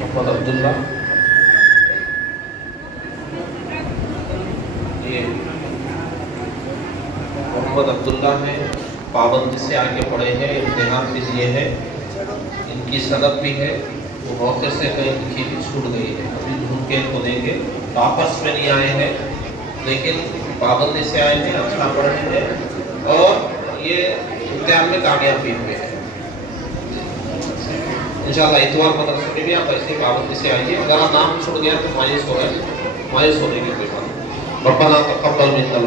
मोहम्मद अब्दुल्ला, ये मोहम्मद अब्दुल्ला है, पाबंदी से आगे पढ़े हैं, इम्तिहान भी दिए हैं, इनकी सनद भी है, वो मौके से कहीं लिखी भी छूट गई है, अभी ढूंढ के इनको देंगे। वापस में नहीं आए हैं लेकिन पाबंदी से आए हैं, अच्छा पढ़े हैं और ये इम्तिहान में कामयाब भी हुए हैं। इंशाअल्लाह इतवार मदरसे में भी आप ऐसी पाबंदी से आइए। अगर नाम छूट गया तो मायूस होने की कोई बात नहीं। रब्बना तक़ब्बल मिन्ना